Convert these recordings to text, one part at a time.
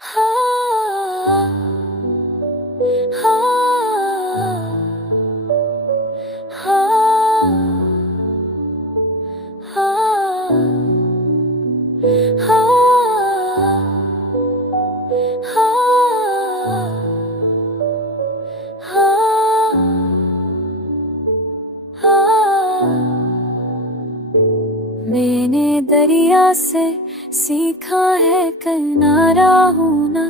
हाँ, हाँ, हाँ, मैंने दरिया से सीखा है किनारा होना,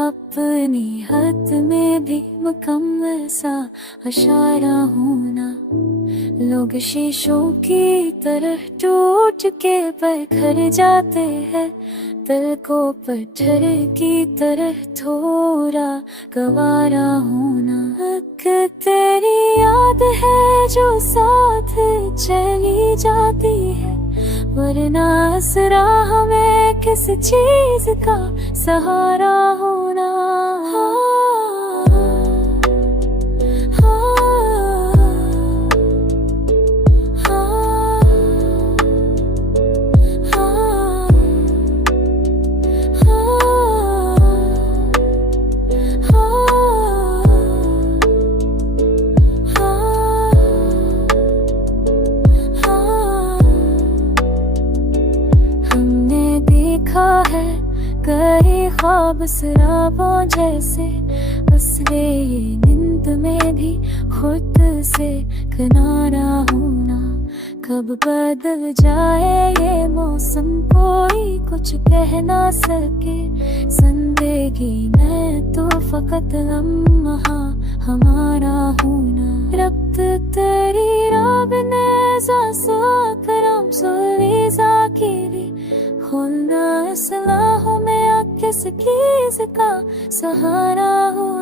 अपनी हद में भी मुकम्मल सा इशारा होना। लोग शीशों की तरह टूट के बिखर जाते हैं, दिल को पत्थर की तरह थोड़ा गवारा होना। एक तेरी याद है जो साथ चली जाती है, वरना इस राह में किस चीज का सहारा होना। है कई ख्वाब सराबों जैसे, असरे नींद में भी खुद से किनारा होना। कब बदल जाए ये मौसम कोई कुछ कह ना सके, जिंदगी में तो फकत लम्हा हमारा होना। रब्त तेरी रब ने करम सुली जाकिरी, खुलना इस्लाह में किस चीज का सहारा हो।